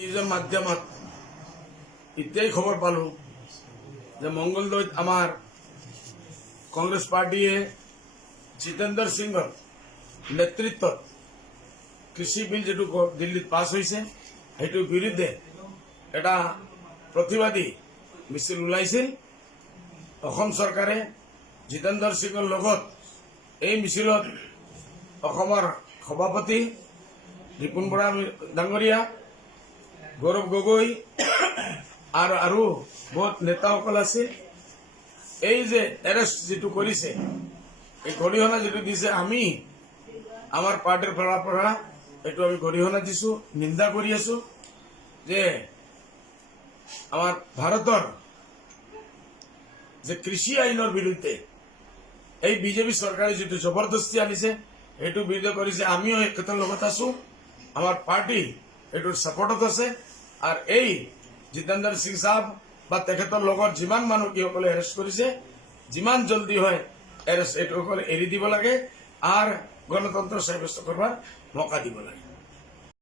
নিউজৰ মাধ্যমত এতিয়াই খবৰ পালো যে মংগলদৈত আমাৰ কংগ্ৰেছ পাৰ্টিয়ে জিতেন্দ্ৰ সিঙৰ নেতৃত্বত কৃষি বিল যেটো দিল্লীত পাছ হৈছে সেইটোৰ বিৰুদ্ধে এটা প্ৰতিবাদী মিছিল ওলাইছিল। অসম চৰকাৰে জিতেন্দ্ৰ সিঙৰ লগত এই মিছিলত অসমৰ সভাপতি ৰিপুণ বৰা ডাঙৰীয়া, গৌৰৱ গগৈ আৰু বহুত নেতাসকল আছিল। এই যে এৰেষ্ট যেটো কৰিছে, এই গৰিহণা যেটো দিছে, আমি আমাৰ পাৰ্টিৰ ফালৰ পৰা এইটো আমি গৰিহণা দিছো, নিন্দা কৰি আছো যে আমাৰ ভাৰতৰ যে কৃষি আইনৰ বিৰুদ্ধে এই বিজেপি চৰকাৰে যেটো জবৰদস্তি আনিছে এইটো বিৰুদ্ধে কৰিছে। আমিও একেটাৰ লগত আছো, আমাৰ পাৰ্টি এইটোৰ ছাপৰ্টত আছে। আৰু এই জিতেন্দ্ৰ সিং সাহেব বা তেখেতৰ লগত যিমান মানুহ কিসকলে এৰেষ্ট কৰিছে, যিমান জলদি হয় এৰেষ্ট এইটোসকলে এৰি দিব লাগে আৰু গণতন্ত্ৰ সাব্যস্ত কৰাৰ মৌকা দিব লাগে।